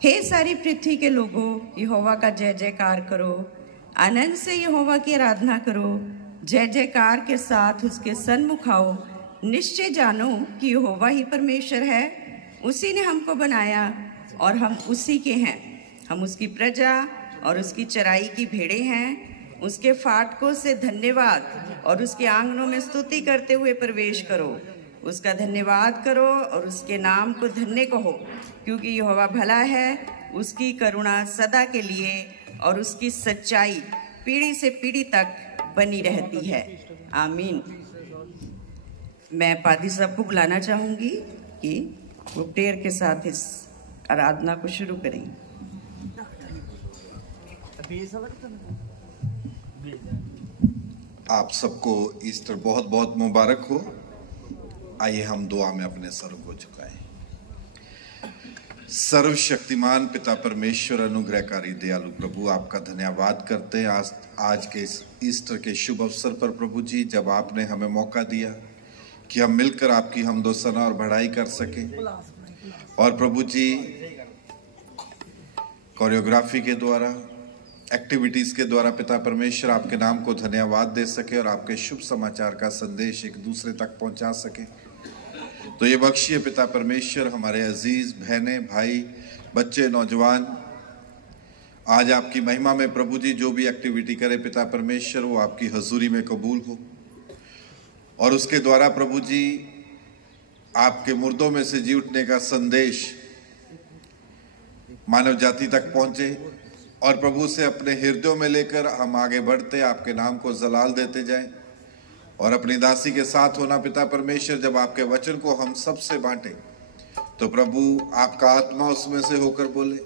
हे सारी पृथ्वी के लोगों, यहोवा का जय जयकार करो, आनंद से यहोवा की आराधना करो, जय जयकार के साथ उसके सन्मुख आओ। निश्चय जानो कि यहोवा ही परमेश्वर है, उसी ने हमको बनाया और हम उसी के हैं। हम उसकी प्रजा और उसकी चराई की भेड़ें हैं। उसके फाटकों से धन्यवाद और उसके आंगनों में स्तुति करते हुए प्रवेश करो। उसका धन्यवाद करो और उसके नाम को धन्य कहो, क्योंकि यहोवा भला है, उसकी करुणा सदा के लिए और उसकी सच्चाई पीढ़ी से पीढ़ी तक बनी रहती है। आमीन। मैं पादी साहब को बुलाना चाहूँगी कि वो प्रेयर के साथ इस आराधना को शुरू करें। आप सबको ईस्टर बहुत बहुत मुबारक हो। आइए हम दुआ में अपने सर को झुकाएं। सर्वशक्तिमान पिता परमेश्वर, अनुग्रहकारी दयालु प्रभु, आपका धन्यवाद करते हैं आज के इस ईस्टर के शुभ अवसर पर प्रभु जी, जब आपने हमें मौका दिया कि हम मिलकर आपकी हमदो सना और बढ़ाई कर सके। और प्रभु जी, कोरियोग्राफी के द्वारा, एक्टिविटीज के द्वारा पिता परमेश्वर आपके नाम को धन्यवाद दे सके और आपके शुभ समाचार का संदेश एक दूसरे तक पहुंचा सके। तो ये बख्शिए पिता परमेश्वर, हमारे अजीज बहनें, भाई, बच्चे, नौजवान आज आपकी महिमा में प्रभु जी जो भी एक्टिविटी करे पिता परमेश्वर, वो आपकी हजूरी में कबूल हो और उसके द्वारा प्रभु जी आपके मुर्दों में से जी उठने का संदेश मानव जाति तक पहुंचे और प्रभु से अपने हृदयों में लेकर हम आगे बढ़ते आपके नाम को जलाल देते जाएं और अपनी दासी के साथ होना पिता परमेश्वर, जब आपके वचन को हम सबसे बांटे तो प्रभु आपका आत्मा उसमें से होकर बोले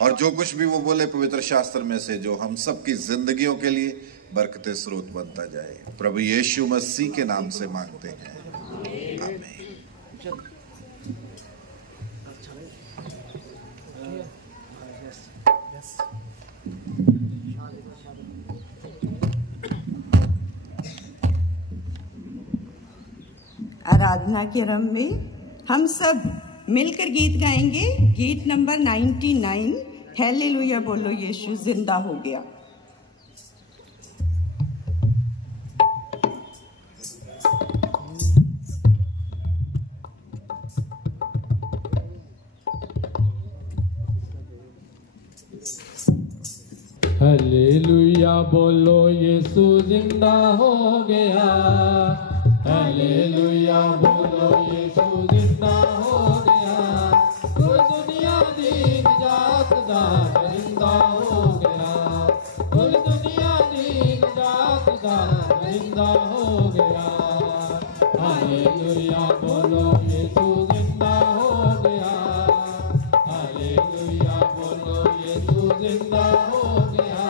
और जो कुछ भी वो बोले पवित्र शास्त्र में से, जो हम सबकी जिंदगियों के लिए बरकते स्रोत बनता जाए। प्रभु यीशु मसीह के नाम से मांगते हैं, आमीन। आराधना के आरंभ में हम सब मिलकर गीत गाएंगे। गीत नंबर 99, हालेलुया बोलो यीशु जिंदा हो गया। हालेलुया बोलो यीशु जिंदा हो गया। हालेलुया बोलो यीशु जिंदा हो गया। कुल दुनिया दी निजात दा जिंदा हो गया। कुल दुनिया दी निजात दा जिंदा हो गया। हालेलुया बोलो यीशु जिंदा हो गया। हालेलुया बोलो यीशु जिंदा हो गया।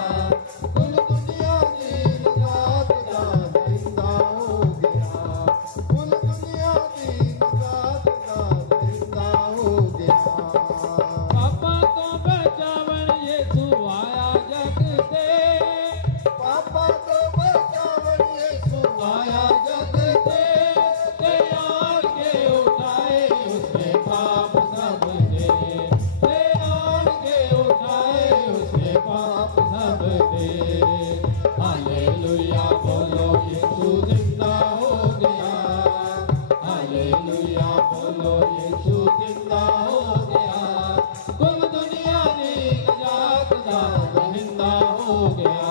कुल दुनिया दी निजात दा जिंदा हो गया। कुल दुनिया दी निजात दा जिंदा हो गया। पापा तो बचावन यीशु आया जग से। पापा तो बचावन यीशु आया जग से। ते आन के उठाए उसने पाप सब दे। ते आन के उठाए उसने पाप सब दे। हालेलुया बोलो यीशु जिंदा हो गया। हालेलुया बोलो यीशु जिंदा हो गया। कुल दुनिया दी निजात दा जिंदा हो गया।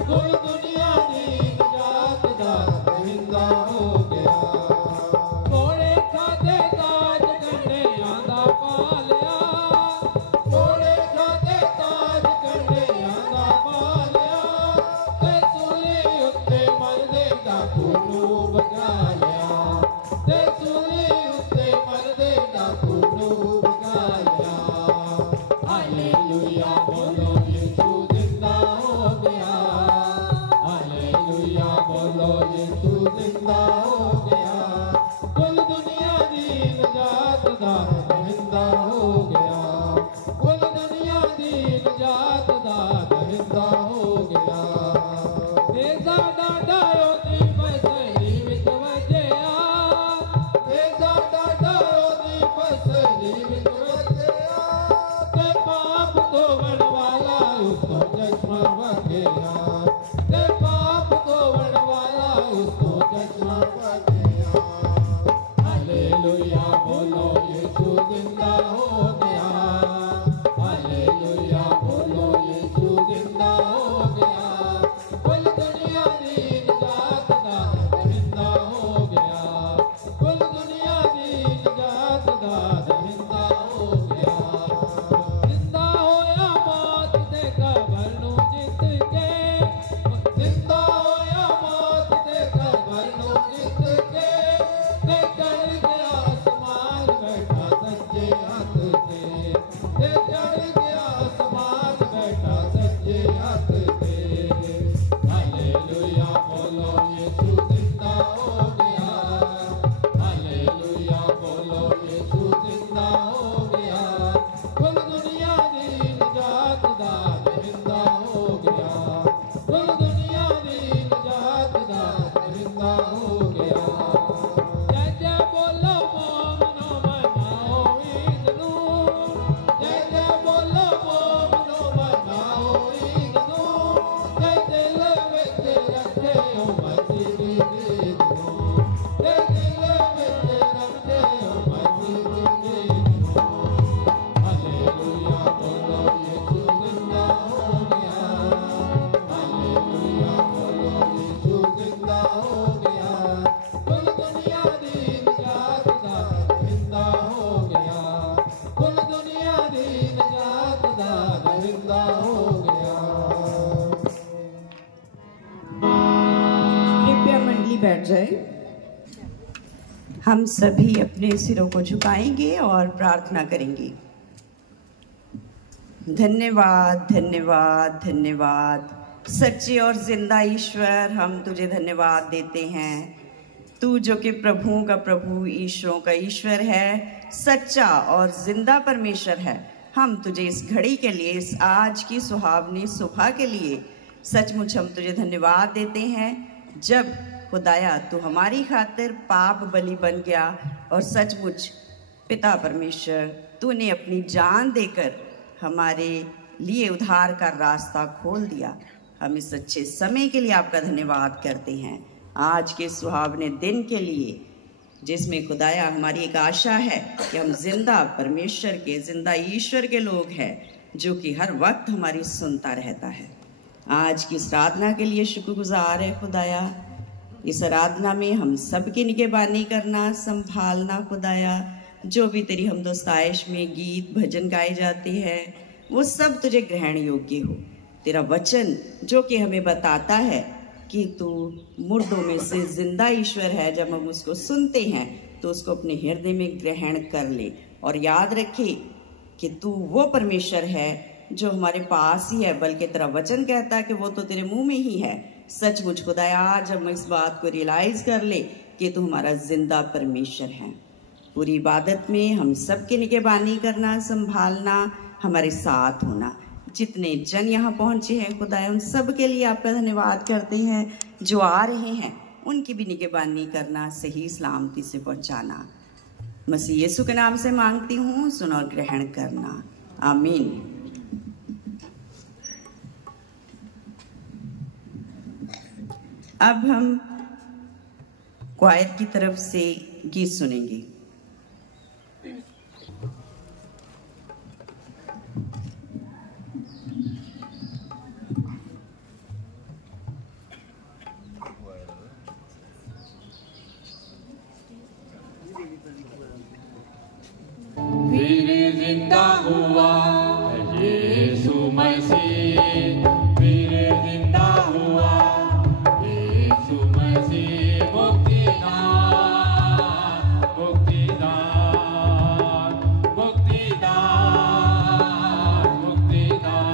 कुल दुनिया दी निजात दा जिंदा हो गया। कोड़े खाते ताज कंडे आंदा पालिया। कोड़े खाते ताज कंडे आंदा पालिया। ते सूली उत्ते मरदे दा खूनू बचा लिया। ते सूली उत्ते मरदे दा खूनू बचा लिया। हालेलुया बोलो यीशु जिंदा हो गया। हालेलुया बोलो यीशु जिंदा हो गया। कुल दुनिया दी निजात दा जिंदा हो गया। कुल दुनिया दी निजात दा जिंदा हो गया। ते साडा डायो दी फसली विच वजया। ते साडा डायो दी फसली विच वजया। ते चश्मा बगेया ते पाप धोवण वाला उसको चश्मा बगेया हालेलुया बोलो यीशु जिंदा हो गया हालेलुया बोलो यीशु जिंदा हो गया कुल दुनिया दी निजात दा जिंदा हो गया कुल दुनिया दी निजात दा जिंदा हो गया जिंदा होया मौत दे कबर नू जित के जिंदा होया मौत दे कबर नू जित के ते चढ़ गया आसमान बैठा सच्चे हथ ते ते चढ़ गया आसमान बैठा सच्चे हथ ते हालेलुया बोलो यीशु जिंदा हो गया हालेलुया बोलो यीशु जिंदा हो गया कुल दुनिया दी निजात दा जिंदा हो गया कुल दुनिया दी निजात दा जिंदा हो गया जय जय बोलो मोमनो मनाओ ईद नू जय जय बोलो मोमनो मनाओ ईद नू जय दिल विच रखे ओ मसीह दी ईद नू जय दिल विच रखे ओ मसीह दी ईद नू हालेलुया बोलो यीशु जिंदा हो गया हालेलुया बोलो यीशु जिंदा हो गया कुल दुनिया दी निजात दा जिंदा हो गया कुल दुनिया दी निजात दा जिंदा हो गया कृपया मंडली बैठ जाए। हम सभी अपने सिरों को झुकाएंगे और प्रार्थना करेंगे। धन्यवाद धन्यवाद धन्यवाद सच्चे और जिंदा ईश्वर, हम तुझे धन्यवाद देते हैं। तू जो कि प्रभुओं का प्रभु, ईश्वरों का ईश्वर है, सच्चा और जिंदा परमेश्वर है। हम तुझे इस घड़ी के लिए, इस आज की सुहावनी सुबह के लिए सचमुच हम तुझे धन्यवाद देते हैं। जब खुदाया तू हमारी खातिर पाप बलि बन गया और सचमुच पिता परमेश्वर तूने अपनी जान देकर हमारे लिए उद्धार का रास्ता खोल दिया। हम इस अच्छे समय के लिए आपका धन्यवाद करते हैं, आज के सुहावने दिन के लिए जिसमें खुदाया हमारी एक आशा है कि हम जिंदा परमेश्वर के, जिंदा ईश्वर के लोग हैं जो कि हर वक्त हमारी सुनता रहता है। आज की इस आराधना के लिए शुक्रगुजार है खुदाया। इस आराधना में हम सबकी निगहबानी करना, संभालना खुदाया। जो भी तेरी हमदोस्ताइश में गीत भजन गाए जाते हैं वो सब तुझे ग्रहण योग्य हो। तेरा वचन जो कि हमें बताता है कि तू मुर्दों में से जिंदा ईश्वर है, जब हम उसको सुनते हैं तो उसको अपने हृदय में ग्रहण कर ले और याद रखे कि तू वो परमेश्वर है जो हमारे पास ही है, बल्कि तेरा वचन कहता है कि वो तो तेरे मुंह में ही है। सचमुच खुदाया आज हम इस बात को रियलाइज कर ले कि तू हमारा जिंदा परमेश्वर है। पूरी इबादत में हम सबकी निगहबानी करना, संभालना, हमारे साथ होना। जितने जन यहाँ पहुँचे हैं खुदाया उन सब के लिए आपका धन्यवाद करते हैं। जो आ रहे हैं उनकी भी निगहबानी करना, सही सलामती से पहुँचाना। मसीह यीशु के नाम से मांगती हूँ, सुन और ग्रहण करना, आमीन। अब हम क्वायर की तरफ से गीत सुनेंगे। फिर जिंदा हुआ यीशु मसीह, फिर जिंदा हुआ यीशु मसीह। मुक्तिदान मुक्तिदान मुक्तिदान मुक्तिदान।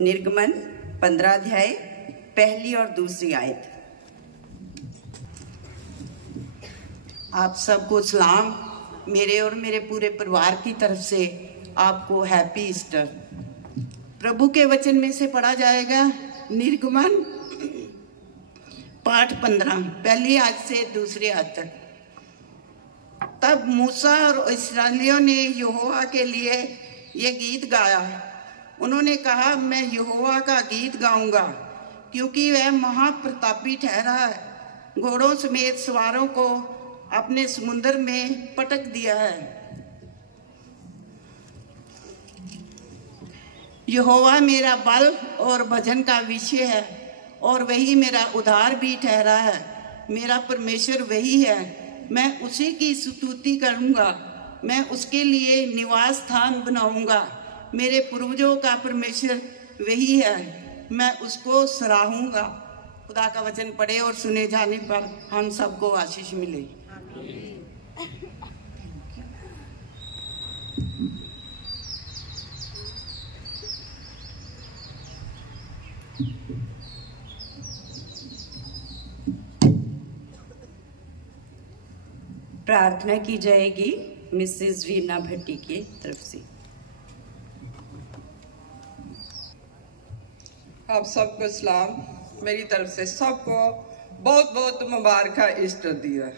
निर्गमन 15 अध्याय पहली और दूसरी आयत। आप सबको सलाम। मेरे और मेरे पूरे परिवार की तरफ से आपको हैप्पी ईस्टर। प्रभु के वचन में से पढ़ा जाएगा निर्गमन पाठ 15 पहली आयत से दूसरी आयत तक। तब मूसा और इस्राएलियों ने यहोवा के लिए ये गीत गाया। उन्होंने कहा, मैं यहोवा का गीत गाऊंगा क्योंकि वह महाप्रतापी ठहरा है। घोड़ों समेत सवारों को अपने समुद्र में पटक दिया है। यहोवा मेरा बल और भजन का विषय है और वही मेरा उद्धार भी ठहरा है। मेरा परमेश्वर वही है, मैं उसी की स्तुति करूंगा। मैं उसके लिए निवास स्थान बनाऊंगा। मेरे पूर्वजों का परमेश्वर वही है, मैं उसको सराहूंगा। खुदा का वचन पढ़े और सुने जाने पर हम सबको आशीष मिले। प्रार्थना की जाएगी मिसेस रीना भट्टी की तरफ से। आप सबको सलाम। मेरी तरफ से सबको बहुत बहुत मुबारक ईस्टर दिया।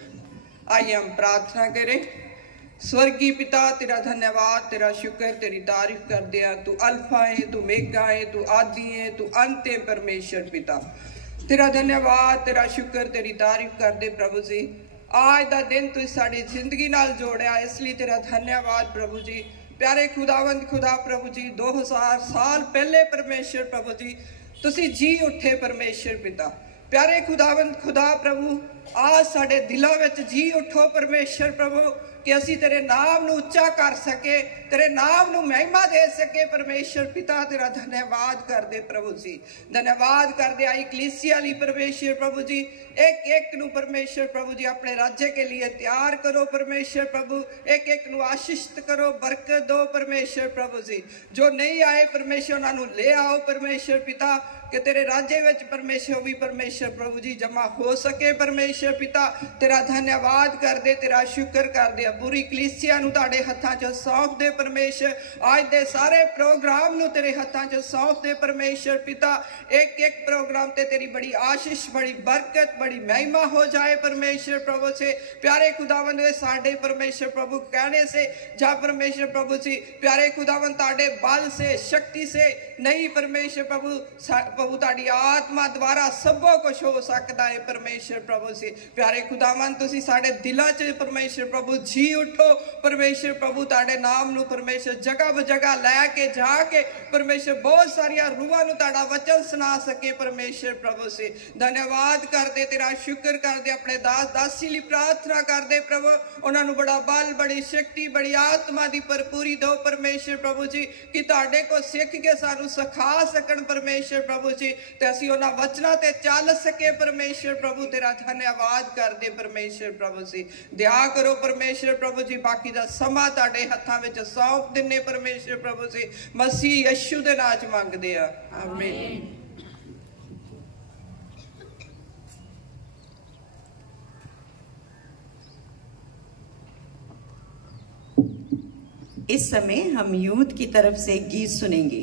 आइए हम प्रार्थना करें। स्वर्गीय पिता, तेरा धन्यवाद, तेरा शुक्र, तेरी तारीफ कर दिया। तू अल्फा है, तू मेगा है, तू आदि है, तू अंत है परमेश्वर पिता। तेरा धन्यवाद, तेरा शुक्र, तेरी तारीफ कर दे प्रभु जी। आज का दिन तू साड़ी जिंदगी नाल जोड़िया, इसलिए तेरा धन्यवाद प्रभु जी। प्यारे खुदावंद खुदा प्रभु जी, 2000 साल पहले परमेश्वर प्रभु जी तुसी जी उठे परमेश्वर पिता। प्यारे खुदावंद खुदा प्रभु, आज साडे दिलों विच जी उठो परमेश्वर प्रभु कि असी तेरे नाम नू उच्चा कर सके, तेरे नाम नू महिमा दे सके परमेश्वर पिता। तेरा धन्यवाद कर दे प्रभु जी, धन्यवाद कर दे। आई कलीसिया ली परमेश्वर प्रभु जी, एक एक नू परमेश्वर प्रभु जी अपने राज्य के लिए तैयार करो परमेश्वर प्रभु। एक एक नू आशीषित करो, बरकत दो परमेश्वर प्रभु जी। जो नहीं आए परमेश्वर उन्हां नू ले आओ परमेश्वर पिता, कि तेरे राज्य विच परमेश्वर भी परमेश्वर प्रभु जी जमा हो सके परमेश्वर पिता। तेरा धन्यवाद कर दे, तेरा शुक्र कर दे। पूरी कलीसिया नू तुहाडे हत्थां च सौंप दे परमेश्वर। आज दे सारे प्रोग्राम नू तेरे हत्थां च सौंप दे परमेश्वर पिता। एक एक प्रोग्राम ते तेरी बड़ी आशीष, बड़ी बरकत, बड़ी महिमा हो जाए परमेश्वर प्रभु से। प्यारे खुदावंद साडे परमेश्वर प्रभु कहने से जा परमेश्वर प्रभु जी, प्यारे खुदावंद ताडे बल से, शक्ति से नहीं परमेश्वर प्रभु प्रभु ताड़ी आत्मा द्वारा सबो कुछ हो सकता है परमेश्वर प्रभु से। प्यारे खुदावन तुसी साडे दिलों च परमेश्वर प्रभु जी उठो परमेश्वर प्रभु, ताड़े नाम नू परमेश्वर जगह ब जगह लैके जाके परमेश्वर बहुत सारिया रूहां नू ताड़ा वचन सुना सके परमेश्वर प्रभु से। धन्यवाद कर दे, तेरा शुक्र कर दे। अपने दास दासी ली प्रार्थना कर दे प्रभु, उन्हां नू बड़ा बल, बड़ी शक्ति, बड़ी आत्मा दी भरपूरी दो परमेश्वर प्रभु जी, कि ताड़े को सीख के सानू सिखा सकन परमेश्वर प्रभु जी, ते असी उन्हां वचनां ते चल सके परमेश्वर प्रभु। तेरा धन्यवाद कर दे परमेश्वर प्रभु जी। दया करो परमेश्वर प्रभु जी। बाकी दा समा तुहाडे हत्थां विच सौंप दिन्ने परमेश्वर प्रभु जी। मसीह यीशु दे नाम च मंगदे आ, आमीन। इस समय हम यूथ की तरफ से एक गीत सुनेंगे।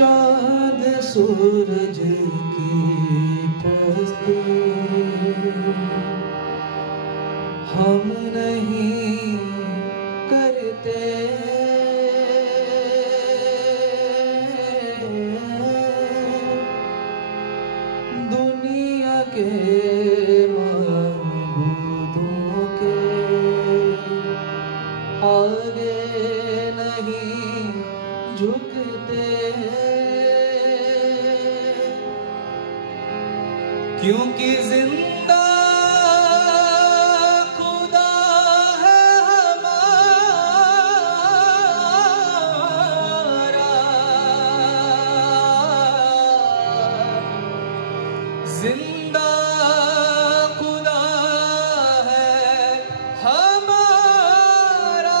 चाँद सूरज की प्रस्ती हम नहीं करते, दुनिया के माबूदों के आगे नहीं झुकते, क्योंकि जिंदा खुदा है हमारा, जिंदा खुदा है हमारा।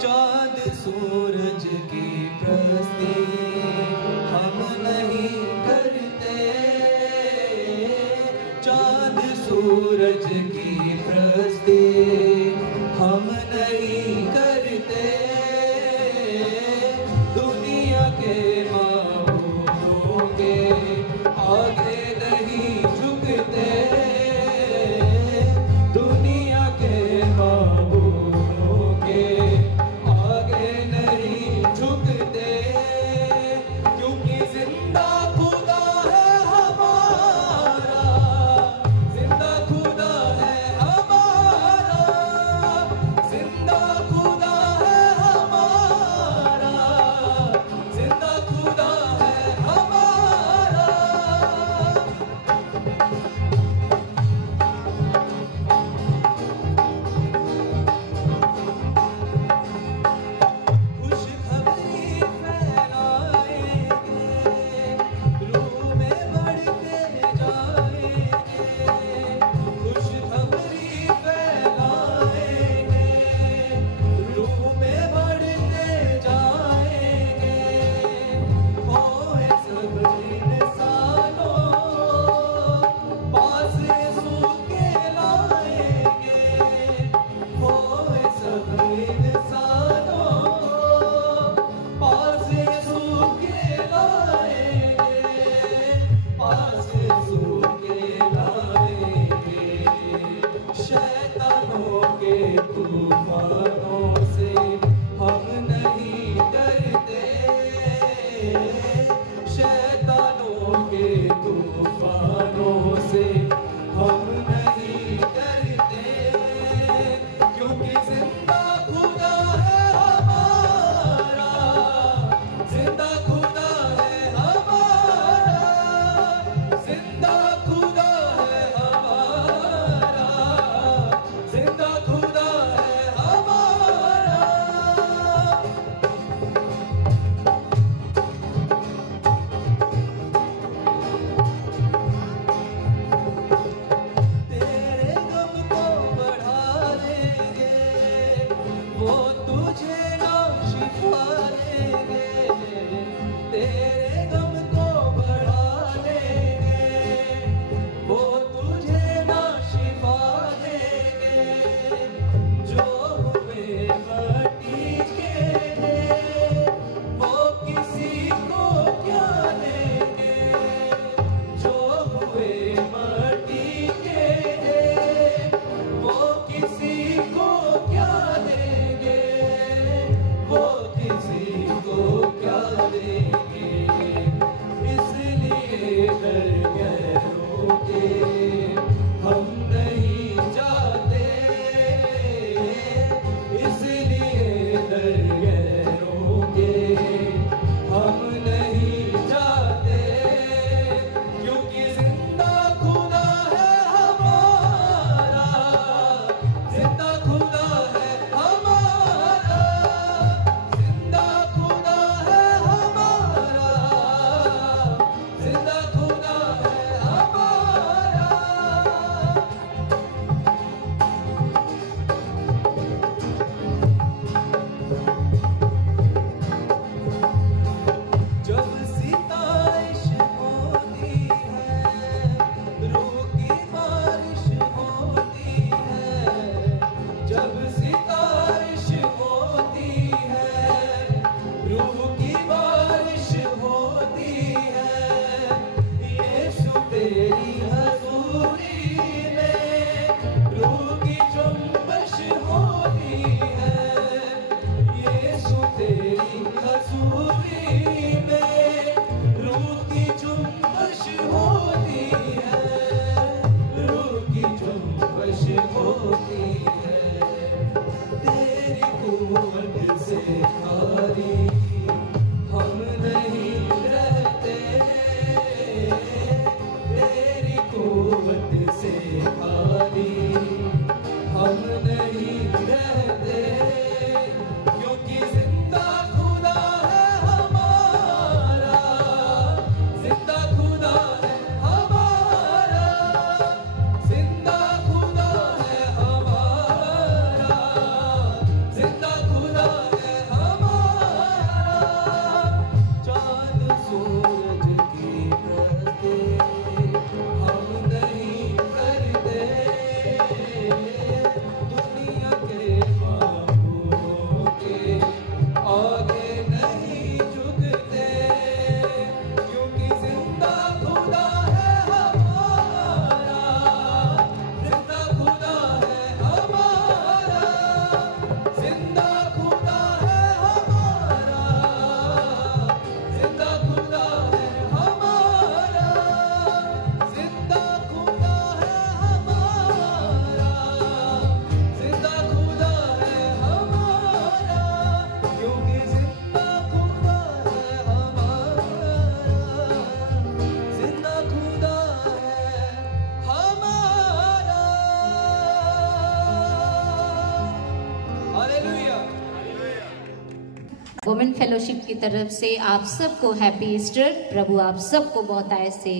चाँद सूरज की प्रस्ती हम नहीं करते, चाँद सूरज की प्रस्ती हम नहीं करते, दुनिया के माबूदों के आगे नहीं झुकते, दुनिया के माबूदों के आगे नहीं झुकते, क्योंकि जिंदा खुदा है हमारा, जिंदा खुदा है हमारा, वुमेन फेलोशिप की तरफ से आप सबको हैप्पी ईस्टर। प्रभु आप सबको बहुत आय से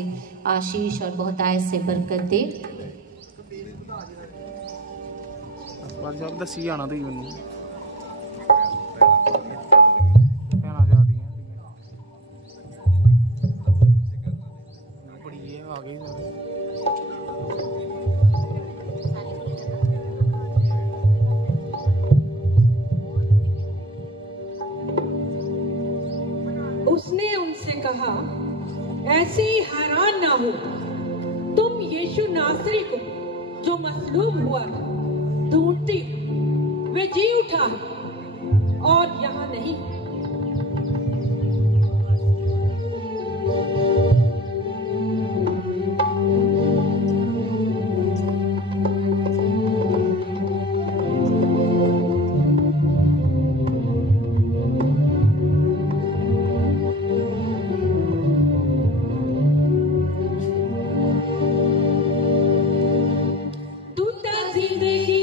आशीष और बहुत आय से बरकत दे। दसी आना तो मैनू बड़ी आ गई उसने उनसे कहा, ऐसे ही हैरान ना हो, तुम यीशु नासरी को जो मसलूब हुआ ढूंढती हो, वे जी उठा और यहाँ नहीं। जिंदगी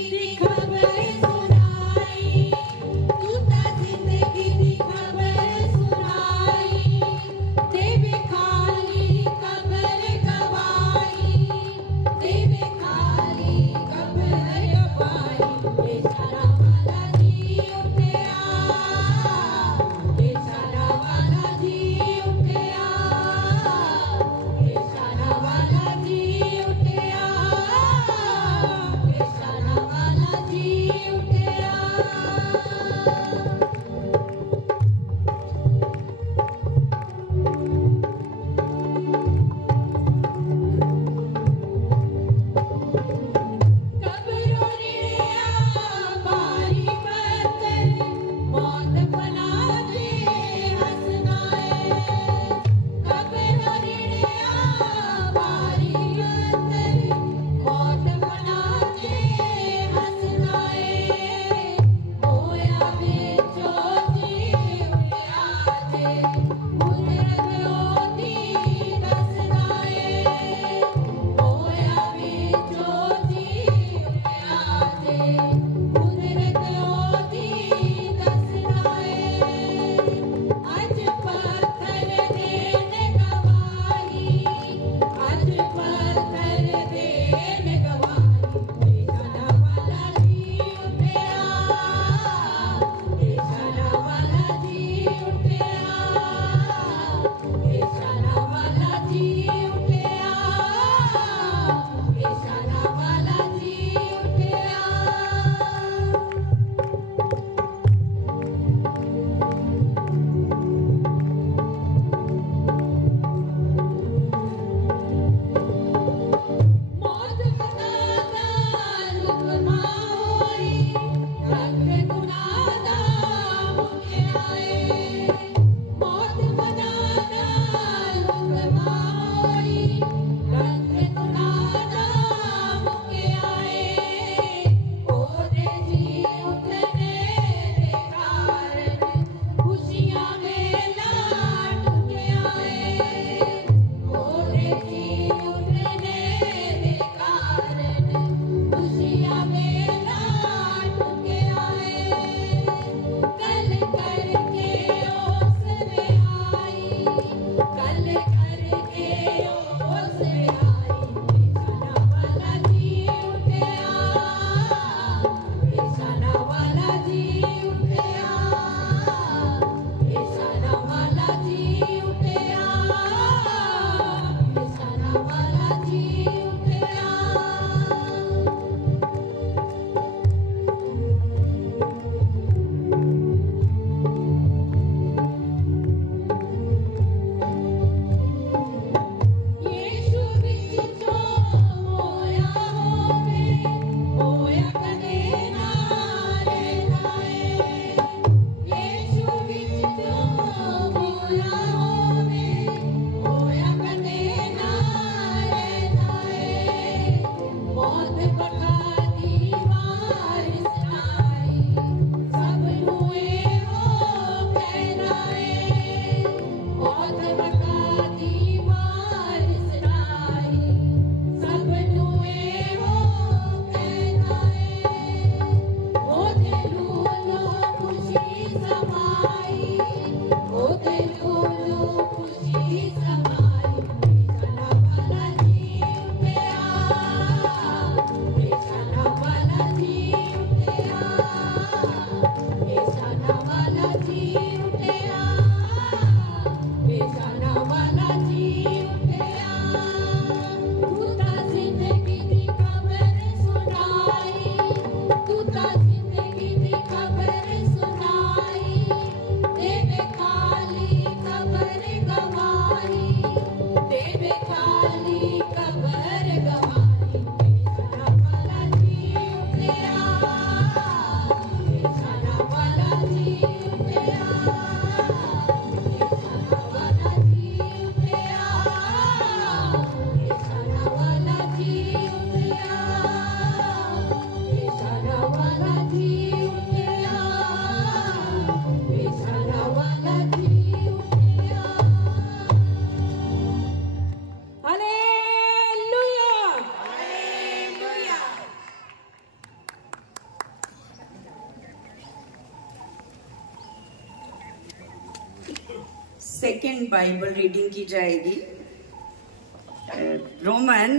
सेकंड बाइबल रीडिंग की जाएगी।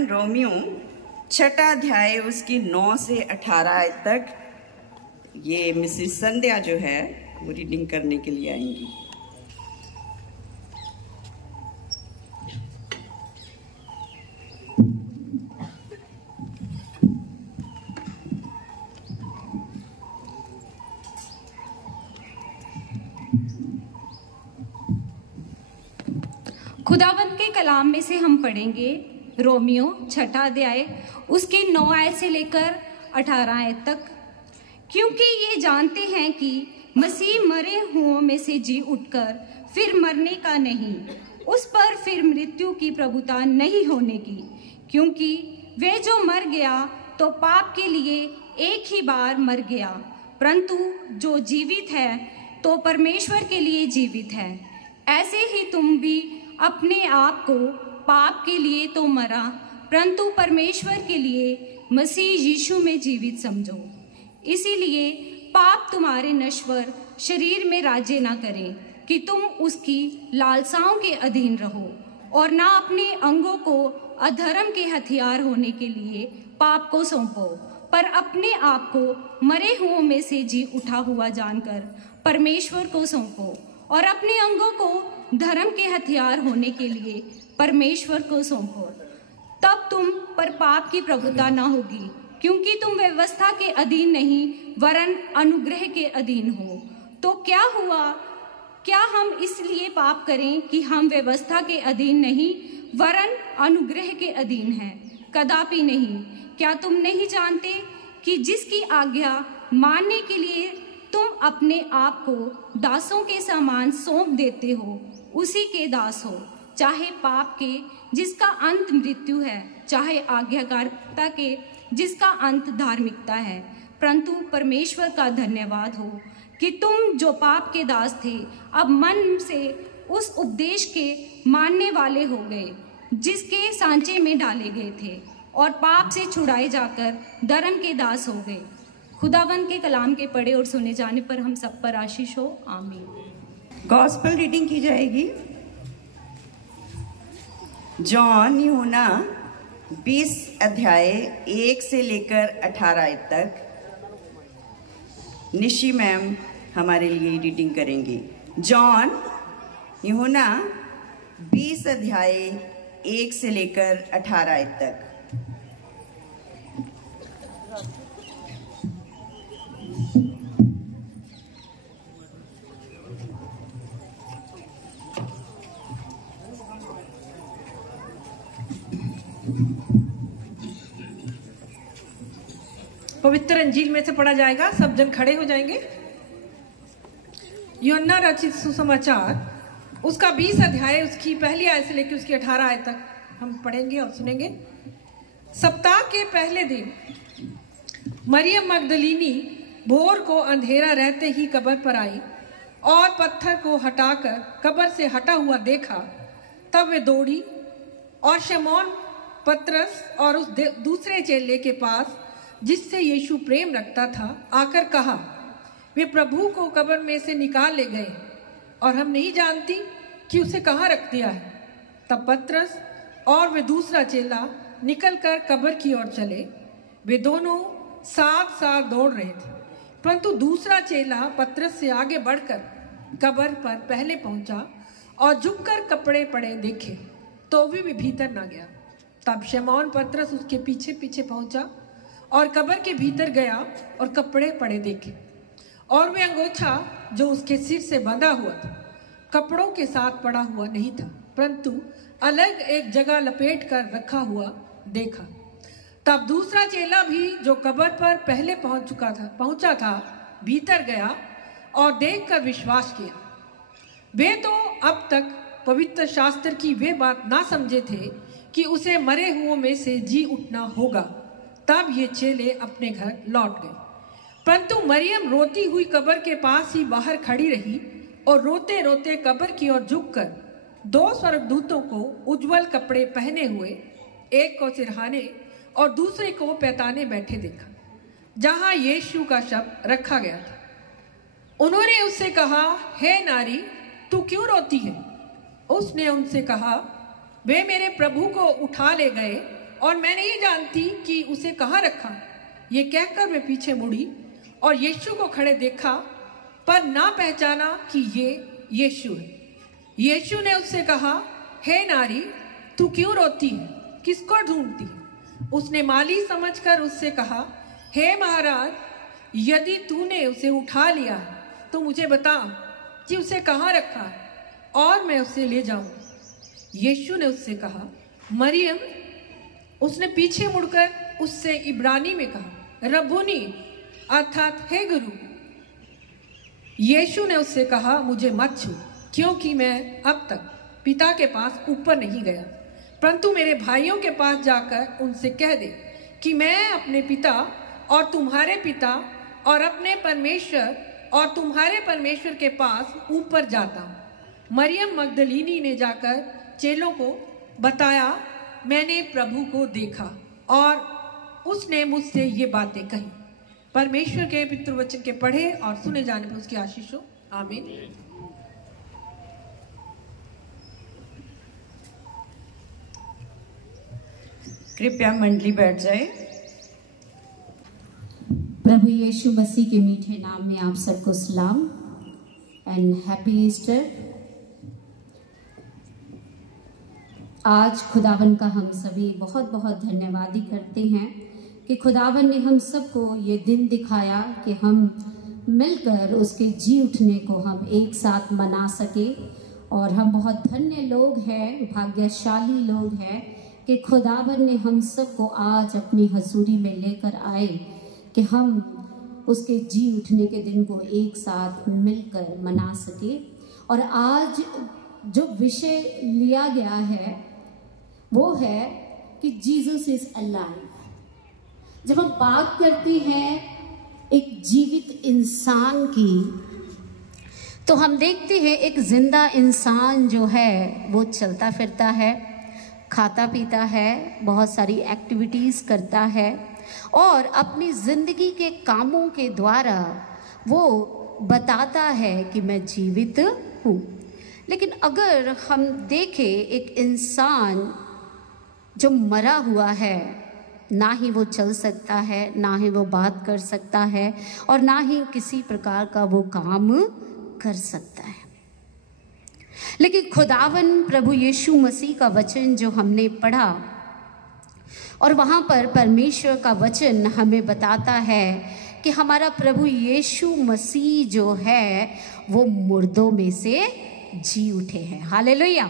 रोमियो 6 अध्याय उसकी 9 से 18 आयत तक। ये मिसेस संध्या जो है वो रीडिंग करने के लिए आएंगी। खुदावंत के कलाम में से हम पढ़ेंगे रोमियो 6 अध्याय उसके 9 आयत से लेकर 18 आयत तक। क्योंकि ये जानते हैं कि मसीह मरे हुओं में से जी उठकर फिर मरने का नहीं, उस पर फिर मृत्यु की प्रभुता नहीं होने की। क्योंकि वे जो मर गया तो पाप के लिए एक ही बार मर गया, परंतु जो जीवित है तो परमेश्वर के लिए जीवित है। ऐसे ही तुम भी अपने आप को पाप के लिए तो मरा, परंतु परमेश्वर के लिए मसीह यीशु में जीवित समझो। इसीलिए पाप तुम्हारे नश्वर शरीर में राज्य ना करे कि तुम उसकी लालसाओं के अधीन रहो, और ना अपने अंगों को अधर्म के हथियार होने के लिए पाप को सौंपो, पर अपने आप को मरे हुओं में से जी उठा हुआ जानकर परमेश्वर को सौंपो, और अपने अंगों को धर्म के हथियार होने के लिए परमेश्वर को सौंपो। तब तुम पर पाप की प्रभुता न होगी, क्योंकि तुम व्यवस्था के अधीन नहीं वरन अनुग्रह के अधीन हो। तो क्या हुआ? क्या हम इसलिए पाप करें कि हम व्यवस्था के अधीन नहीं वरन अनुग्रह के अधीन हैं? कदापि नहीं। क्या तुम नहीं जानते कि जिसकी आज्ञा मानने के लिए तुम अपने आप को दासों के समान सौंप देते हो, उसी के दास हो, चाहे पाप के जिसका अंत मृत्यु है, चाहे आज्ञाकारिता के जिसका अंत धार्मिकता है। परंतु परमेश्वर का धन्यवाद हो कि तुम जो पाप के दास थे अब मन से उस उपदेश के मानने वाले हो गए जिसके सांचे में डाले गए थे, और पाप से छुड़ाए जाकर धर्म के दास हो गए। खुदावन के कलाम के पढ़े और सुने जाने पर हम सब पर आशीष हो। आमीन। गॉस्पेल रीडिंग की जाएगी। जॉन यूहन्ना 20 अध्याय 1 से लेकर 18 आयत तक निशी मैम हमारे लिए रीडिंग करेंगी। जॉन यूहन्ना 20 अध्याय 1 से लेकर 18 आयत तक। पवित्र अंजील में से पढ़ा जाएगा। सब जन खड़े हो जाएंगे। यूहन्ना रचित सुसमाचार उसका 20 अध्याय उसकी पहली आयत से लेकर उसकी 18 आयत तक हम पढ़ेंगे और सुनेंगे। सप्ताह के पहले दिन मरियम मगदलीनी भोर को अंधेरा रहते ही कब्र पर आई और पत्थर को हटाकर कब्र से हटा हुआ देखा। तब वे दौड़ी और शमौन पतरस और उस दूसरे चेले के पास जिससे यीशु प्रेम रखता था आकर कहा, वे प्रभु को कब्र में से निकाल ले गए और हम नहीं जानती कि उसे कहाँ रख दिया है। तब पतरस और वे दूसरा चेला निकलकर कब्र की ओर चले। वे दोनों साथ साथ दौड़ रहे थे, परंतु दूसरा चेला पतरस से आगे बढ़कर कब्र पर पहले पहुंचा और झुककर कपड़े पड़े देखे, तो भी भीतर ना गया। तब शमौन पतरस उसके पीछे पीछे पहुंचा और कब्र के भीतर गया और कपड़े पड़े देखे, और वे अंगोछा जो उसके सिर से बंधा हुआ था कपड़ों के साथ पड़ा हुआ नहीं था, परंतु अलग एक जगह लपेट कर रखा हुआ देखा। तब दूसरा चेला भी जो कब्र पर पहले पहुंचा था भीतर गया और देखकर विश्वास किया। वे तो अब तक पवित्र शास्त्र की वे बात ना समझे थे कि उसे मरे हुओं में से जी उठना होगा। तब ये चेले अपने घर लौट गए, परंतु मरियम रोती हुई कब्र के पास ही बाहर खड़ी रही और रोते रोते कब्र की ओर झुककर 2 स्वर्गदूतों को उज्जवल कपड़े पहने हुए, एक को सिरहाने और दूसरे को पैताने बैठे देखा, जहां यीशु का शव रखा गया था। उन्होंने उससे कहा, हे नारी, तू क्यों रोती है? उसने उनसे कहा, वे मेरे प्रभु को उठा ले गए और मैं नहीं जानती कि उसे कहाँ रखा। ये कहकर वे पीछे मुड़ी और यीशु को खड़े देखा, पर ना पहचाना कि ये यीशु है। यीशु ने उससे कहा, हे नारी, तू क्यों रोती है? किसको ढूंढती है? उसने माली समझकर उससे कहा, हे महाराज, यदि तूने उसे उठा लिया है तो मुझे बता कि उसे कहाँ रखा है और मैं उसे ले जाऊं। यीशु ने उससे कहा, मरियम। उसने पीछे मुड़कर उससे इब्रानी में कहा, रब्बुनी, अर्थात हे गुरु। यीशु ने उससे कहा, मुझे मत छू, क्योंकि मैं अब तक पिता के पास ऊपर नहीं गया, परंतु मेरे भाइयों के पास जाकर उनसे कह दे कि मैं अपने पिता और तुम्हारे पिता और अपने परमेश्वर और तुम्हारे परमेश्वर के पास ऊपर जाता हूँ। मरियम मगदलीनी ने जाकर चेलों को बताया, मैंने प्रभु को देखा और उसने मुझसे ये बातें कही। परमेश्वर के पवित्र वचन के पढ़े और सुने जाने पर उसकी आशीष हो। आमीन। कृपया मंडली बैठ जाए। प्रभु यीशु मसीह के मीठे नाम में आप सबको सलाम एंड हैप्पी ईस्टर। आज खुदावन का हम सभी बहुत बहुत धन्यवादी करते हैं कि खुदावन ने हम सबको ये दिन दिखाया कि हम मिलकर उसके जी उठने को हम एक साथ मना सके। और हम बहुत धन्य लोग हैं, भाग्यशाली लोग हैं कि खुदावन ने हम सबको आज अपनी हजूरी में लेकर आए कि हम उसके जी उठने के दिन को एक साथ मिलकर मना सके। और आज जो विषय लिया गया है वो है कि जीसस इज अलाइव। जब हम बात करते हैं एक जीवित इंसान की, तो हम देखते हैं एक जिंदा इंसान जो है वो चलता फिरता है, खाता पीता है, बहुत सारी एक्टिविटीज़ करता है और अपनी ज़िंदगी के कामों के द्वारा वो बताता है कि मैं जीवित हूँ। लेकिन अगर हम देखें एक इंसान जो मरा हुआ है, ना ही वो चल सकता है, ना ही वो बात कर सकता है और ना ही किसी प्रकार का वो काम कर सकता है। लेकिन खुदावन प्रभु यीशु मसीह का वचन जो हमने पढ़ा और वहाँ पर परमेश्वर का वचन हमें बताता है कि हमारा प्रभु यीशु मसीह जो है वो मुर्दों में से जी उठे हैं। हालेलुया।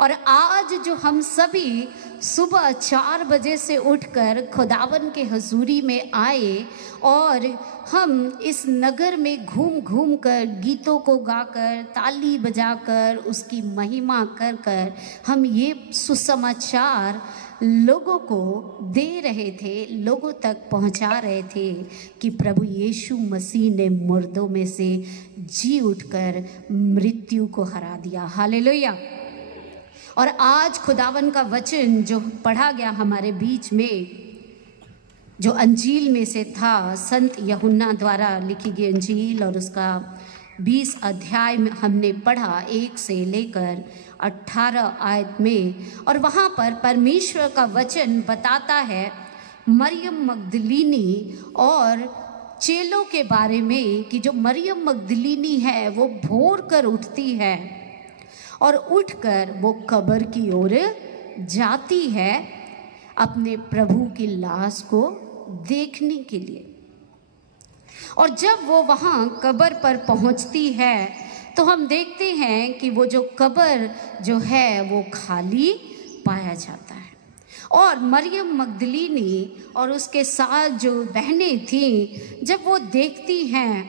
और आज जो हम सभी सुबह 4 बजे से उठकर खुदावन के हजूरी में आए और हम इस नगर में घूम घूम कर गीतों को गाकर, ताली बजाकर, उसकी महिमा कर कर हम ये सुसमाचार लोगों को दे रहे थे, लोगों तक पहुंचा रहे थे कि प्रभु यीशु मसीह ने मुर्दों में से जी उठकर मृत्यु को हरा दिया। हालेलुया। और आज खुदावन का वचन जो पढ़ा गया हमारे बीच में, जो अंजील में से था, संत यूहन्ना द्वारा लिखी गई अंजील और उसका 20 अध्याय में हमने पढ़ा 1 से लेकर 18 आयत में। और वहाँ पर परमेश्वर का वचन बताता है मरियम मगदलीनी और चेलों के बारे में कि जो मरियम मगदलीनी है वो भोर कर उठती है और उठकर वो कब्र की ओर जाती है अपने प्रभु की लाश को देखने के लिए। और जब वो वहाँ कब्र पर पहुँचती है तो हम देखते हैं कि वो जो कब्र जो है वो खाली पाया जाता है। और मरियम मगदलीनी और उसके साथ जो बहनें थीं, जब वो देखती हैं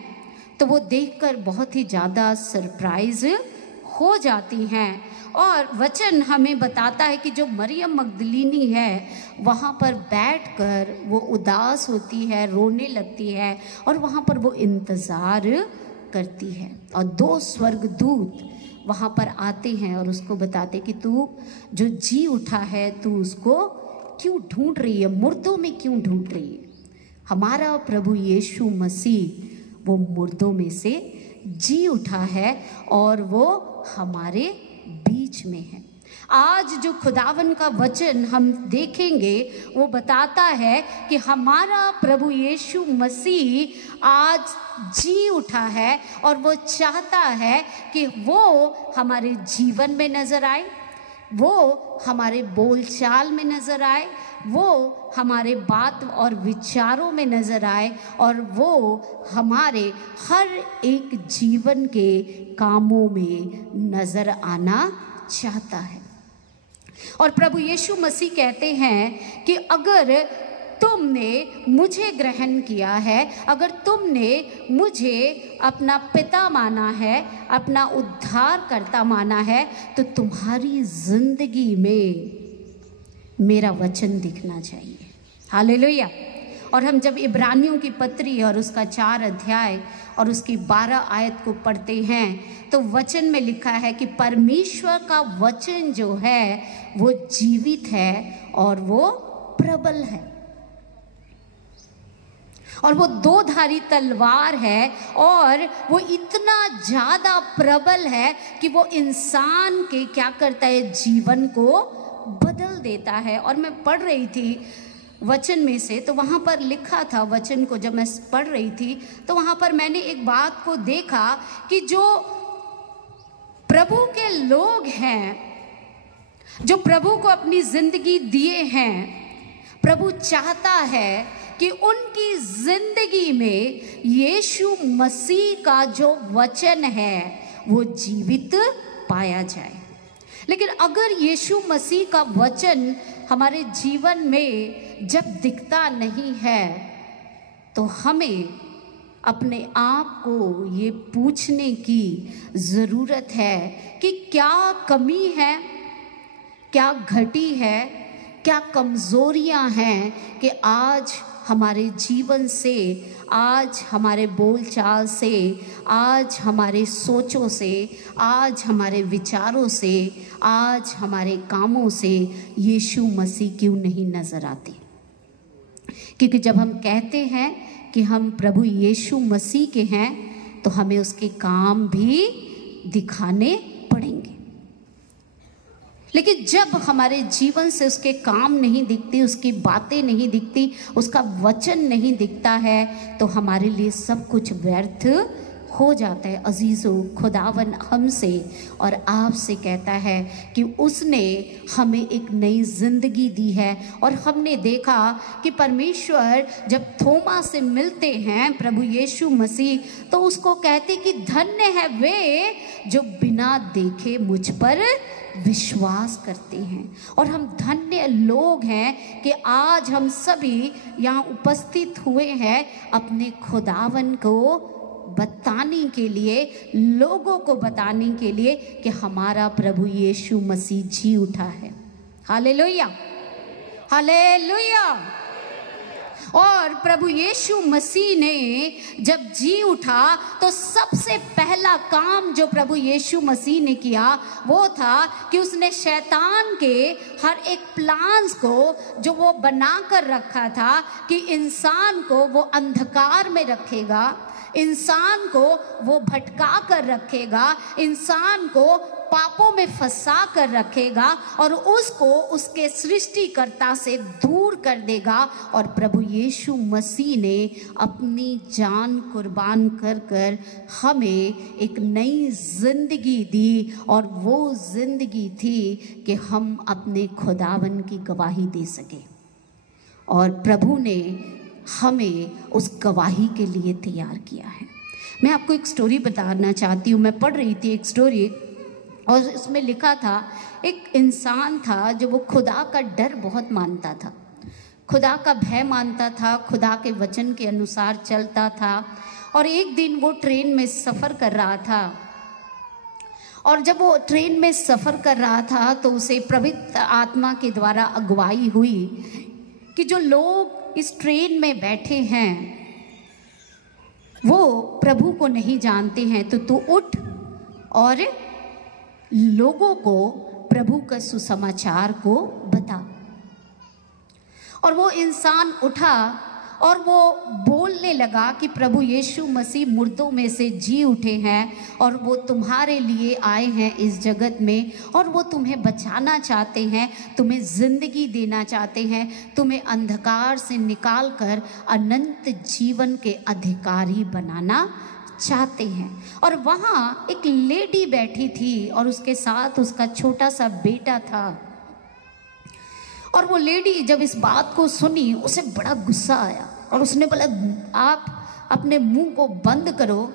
तो वो देखकर बहुत ही ज़्यादा सरप्राइज हो जाती हैं। और वचन हमें बताता है कि जो मरियम मगदलीनी है वहाँ पर बैठकर वो उदास होती है, रोने लगती है और वहाँ पर वो इंतज़ार करती है। और 2 स्वर्गदूत वहाँ पर आते हैं और उसको बताते कि तू जो जी उठा है तू उसको क्यों ढूंढ रही है, मुर्दों में क्यों ढूंढ रही है। हमारा प्रभु यीशु मसीह वो मुर्दों में से जी उठा है और वो हमारे बीच बीच में है। आज जो खुदावन का वचन हम देखेंगे वो बताता है कि हमारा प्रभु यीशु मसीह आज जी उठा है और वो चाहता है कि वो हमारे जीवन में नजर आए, वो हमारे बोलचाल में नजर आए, वो हमारे बात और विचारों में नजर आए और वो हमारे हर एक जीवन के कामों में नजर आना चाहता है। और प्रभु यीशु मसीह कहते हैं कि अगर तुमने मुझे ग्रहण किया है, अगर तुमने मुझे अपना पिता माना है, अपना उद्धारकर्ता माना है, तो तुम्हारी जिंदगी में मेरा वचन दिखना चाहिए। हालेलुया। और हम जब इब्रानियों की पत्री और उसका 4 अध्याय और उसकी 12 आयत को पढ़ते हैं तो वचन में लिखा है कि परमेश्वर का वचन जो है वो जीवित है और वो प्रबल है और वो 2-धारी तलवार है और वो इतना ज़्यादा प्रबल है कि वो इंसान के क्या करता है, जीवन को बदल देता है। और मैं पढ़ रही थी वचन में से, तो वहाँ पर लिखा था, वचन को जब मैं पढ़ रही थी तो वहाँ पर मैंने एक बात को देखा कि जो प्रभु के लोग हैं, जो प्रभु को अपनी जिंदगी दिए हैं, प्रभु चाहता है कि उनकी जिंदगी में यीशु मसीह का जो वचन है वो जीवित पाया जाए। लेकिन अगर यीशु मसीह का वचन हमारे जीवन में जब दिखता नहीं है तो हमें अपने आप को ये पूछने की ज़रूरत है कि क्या कमी है, क्या घटी है, क्या कमज़ोरियां हैं कि आज हमारे जीवन से, आज हमारे बोलचाल से, आज हमारे सोचों से, आज हमारे विचारों से, आज हमारे कामों से यीशु मसीह क्यों नहीं नज़र आते। क्योंकि जब हम कहते हैं कि हम प्रभु यीशु मसीह के हैं तो हमें उसके काम भी दिखाने पड़ेंगे। लेकिन जब हमारे जीवन से उसके काम नहीं दिखती, उसकी बातें नहीं दिखती, उसका वचन नहीं दिखता है तो हमारे लिए सब कुछ व्यर्थ हो जाता है। अजीज़ों, खुदावन हमसे और आपसे कहता है कि उसने हमें एक नई जिंदगी दी है। और हमने देखा कि परमेश्वर जब थोमा से मिलते हैं प्रभु यीशु मसीह तो उसको कहते कि धन्य है वे जो बिना देखे मुझ पर विश्वास करते हैं। और हम धन्य लोग हैं कि आज हम सभी यहाँ उपस्थित हुए हैं अपने खुदावन को बताने के लिए, लोगों को बताने के लिए कि हमारा प्रभु यीशु मसीह जी उठा है। Hallelujah, hallelujah. और प्रभु यीशु मसीह ने जब जी उठा तो सबसे पहला काम जो प्रभु यीशु मसीह ने किया वो था कि उसने शैतान के हर एक प्लान्स को जो वो बना कर रखा था कि इंसान को वो अंधकार में रखेगा, इंसान को वो भटका कर रखेगा, इंसान को पापों में फंसा कर रखेगा और उसको उसके सृष्टिकर्ता से दूर कर देगा। और प्रभु यीशु मसीह ने अपनी जान कुर्बान कर कर हमें एक नई जिंदगी दी और वो जिंदगी थी कि हम अपने खुदावन की गवाही दे सके। और प्रभु ने हमें उस गवाही के लिए तैयार किया है। मैं आपको एक स्टोरी बताना चाहती हूँ। मैं पढ़ रही थी एक स्टोरी और उसमें लिखा था एक इंसान था जो वो खुदा का डर बहुत मानता था, खुदा का भय मानता था, खुदा के वचन के अनुसार चलता था। और एक दिन वो ट्रेन में सफ़र कर रहा था और जब वो ट्रेन में सफ़र कर रहा था तो उसे पवित्र आत्मा के द्वारा अगुवाई हुई कि जो लोग इस ट्रेन में बैठे हैं वो प्रभु को नहीं जानते हैं तो तू उठ और लोगों को प्रभु का सुसमाचार को बता। और वो इंसान उठा और वो बोलने लगा कि प्रभु यीशु मसीह मुर्दों में से जी उठे हैं और वो तुम्हारे लिए आए हैं इस जगत में, और वो तुम्हें बचाना चाहते हैं, तुम्हें जिंदगी देना चाहते हैं, तुम्हें अंधकार से निकाल कर अनंत जीवन के अधिकारी बनाना चाहते हैं। और वहाँ एक लेडी बैठी थी और उसके साथ उसका छोटा सा बेटा था। और वो लेडी जब इस बात को सुनी उसे बड़ा गुस्सा आया और उसने बोला, आप अपने मुंह को बंद करो,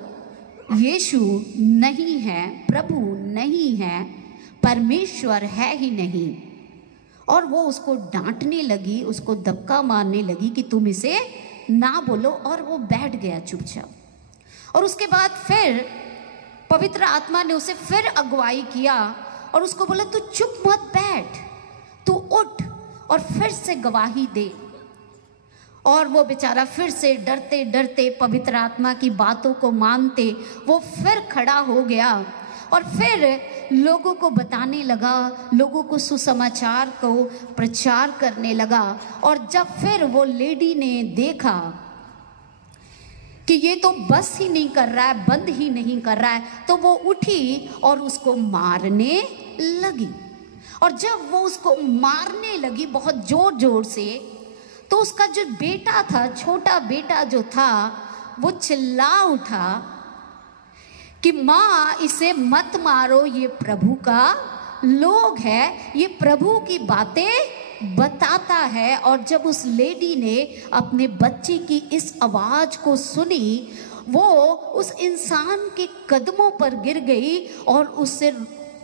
यीशु नहीं है, प्रभु नहीं है, परमेश्वर है ही नहीं। और वो उसको डांटने लगी, उसको धक्का मारने लगी कि तुम इसे ना बोलो, और वो बैठ गया चुपचाप। और उसके बाद फिर पवित्र आत्मा ने उसे फिर अगुवाई किया और उसको बोला, तू चुप मत बैठ, तू उठ और फिर से गवाही दे। और वो बेचारा फिर से डरते डरते पवित्र आत्मा की बातों को मानते वो फिर खड़ा हो गया और फिर लोगों को बताने लगा, लोगों को सुसमाचार को प्रचार करने लगा। और जब फिर वो लेडी ने देखा कि ये तो बस ही नहीं कर रहा है, बंद ही नहीं कर रहा है, तो वो उठी और उसको मारने लगी। और जब वो उसको मारने लगी बहुत जोर जोर से, तो उसका जो बेटा था, छोटा बेटा जो था, वो चिल्ला उठा कि माँ इसे मत मारो, ये प्रभु का लोग है, ये प्रभु की बातें बताता है। और जब उस लेडी ने अपने बच्चे की इस आवाज को सुनी, वो उस इंसान के कदमों पर गिर गई और उससे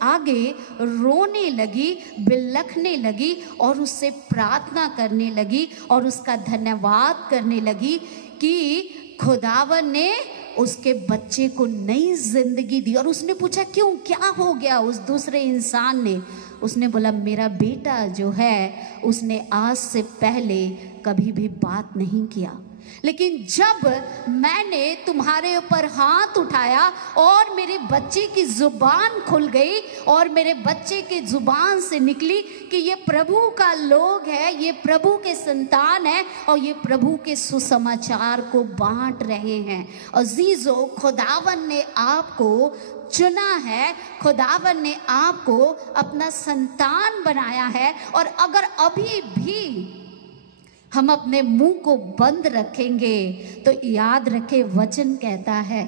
आगे रोने लगी, बिलखने लगी और उससे प्रार्थना करने लगी और उसका धन्यवाद करने लगी कि खुदावन ने उसके बच्चे को नई जिंदगी दी। और उसने पूछा, क्यों, क्या हो गया? उस दूसरे इंसान ने, उसने बोला, मेरा बेटा जो है उसने आज से पहले कभी भी बात नहीं किया, लेकिन जब मैंने तुम्हारे ऊपर हाथ उठाया और मेरे बच्चे की जुबान खुल गई और मेरे बच्चे की जुबान से निकली कि ये प्रभु का लोग है, ये प्रभु के संतान है और ये प्रभु के सुसमाचार को बांट रहे हैं। अजीजों, खुदावन ने आपको चुना है, खुदावन ने आपको अपना संतान बनाया है। और अगर अभी भी हम अपने मुंह को बंद रखेंगे तो याद रखे, वचन कहता है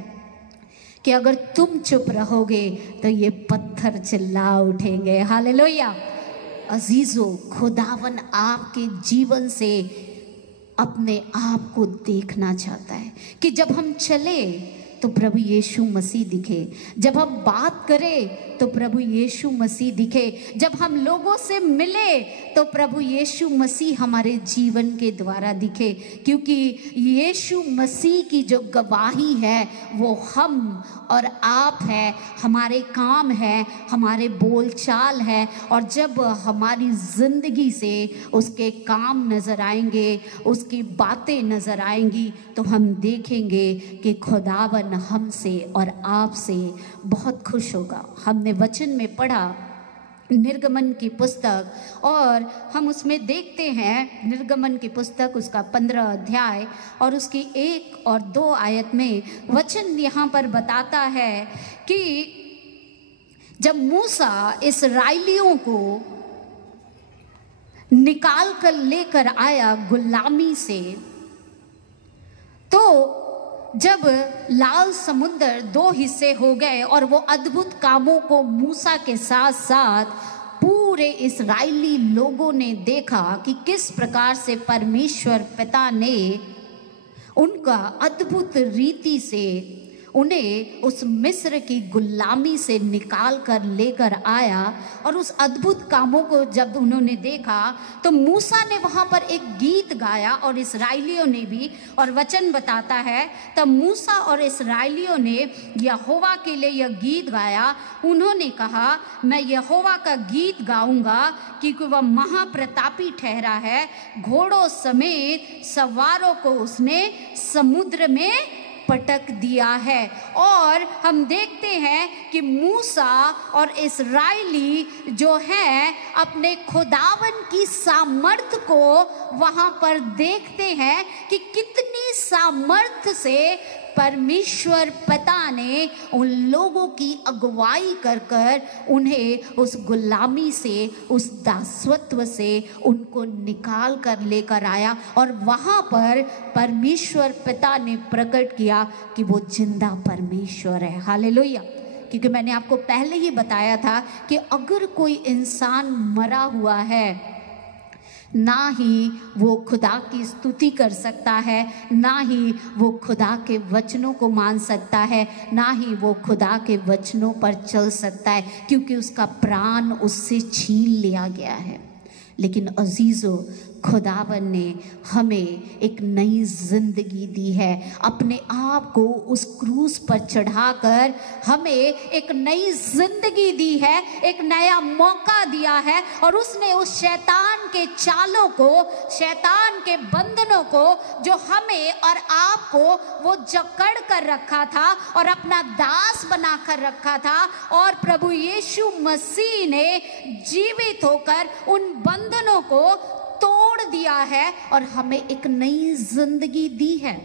कि अगर तुम चुप रहोगे तो ये पत्थर चिल्ला उठेंगे। हालेलुया। अजीजों, खुदावन आपके जीवन से अपने आप को देखना चाहता है कि जब हम चले तो प्रभु यीशु मसीह दिखे, जब हम बात करें तो प्रभु यीशु मसीह दिखे, जब हम लोगों से मिले तो प्रभु यीशु मसीह हमारे जीवन के द्वारा दिखे। क्योंकि यीशु मसीह की जो गवाही है वो हम और आप है, हमारे काम है, हमारे बोलचाल है। और जब हमारी जिंदगी से उसके काम नजर आएंगे, उसकी बातें नजर आएंगी, तो हम देखेंगे कि खुदावन हमसे और आपसे बहुत खुश होगा। हमने वचन में पढ़ा निर्गमन की पुस्तक और हम उसमें देखते हैं निर्गमन की पुस्तक उसका 15 अध्याय और उसकी 1 और 2 आयत में वचन यहाँ पर बताता है कि जब मूसा इस्राएलियों को निकाल कर लेकर आया गुलामी से, तो जब लाल समुद्र 2 हिस्से हो गए और वो अद्भुत कामों को मूसा के साथ साथ पूरे इस्राएली लोगों ने देखा कि किस प्रकार से परमेश्वर पिता ने उनका अद्भुत रीति से उन्हें उस मिस्र की गुलामी से निकाल कर लेकर आया। और उस अद्भुत कामों को जब उन्होंने देखा तो मूसा ने वहाँ पर एक गीत गाया और इस्राएलियों ने भी, और वचन बताता है तब मूसा और इस्राएलियों ने यहोवा के लिए यह गीत गाया। उन्होंने कहा, मैं यहोवा का गीत गाऊंगा क्योंकि वह महाप्रतापी ठहरा है, घोड़ों समेत सवारों को उसने समुद्र में पटक दिया है। और हम देखते हैं कि मूसा और इस्राएली जो हैं अपने खुदावन की सामर्थ को वहां पर देखते हैं कि कितनी सामर्थ से परमेश्वर पिता ने उन लोगों की अगुवाई कर कर उन्हें उस गुलामी से, उस दासत्व से उनको निकाल कर लेकर आया। और वहाँ पर परमेश्वर पिता ने प्रकट किया कि वो जिंदा परमेश्वर है। हालेलुया। क्योंकि मैंने आपको पहले ही बताया था कि अगर कोई इंसान मरा हुआ है, ना ही वो खुदा की स्तुति कर सकता है, ना ही वो खुदा के वचनों को मान सकता है, ना ही वो खुदा के वचनों पर चल सकता है, क्योंकि उसका प्राण उससे छीन लिया गया है। लेकिन अजीजों, खुदावन ने हमें एक नई जिंदगी दी है। अपने आप को उस क्रूस पर चढ़ाकर हमें एक नई जिंदगी दी है, एक नया मौका दिया है। और उसने उस शैतान के चालों को, शैतान के बंधनों को जो हमें और आपको वो जकड़ कर रखा था और अपना दास बना कर रखा था, और प्रभु यीशु मसीह ने जीवित होकर उन बंधनों को तोड़ दिया है और हमें एक नई जिंदगी दी है।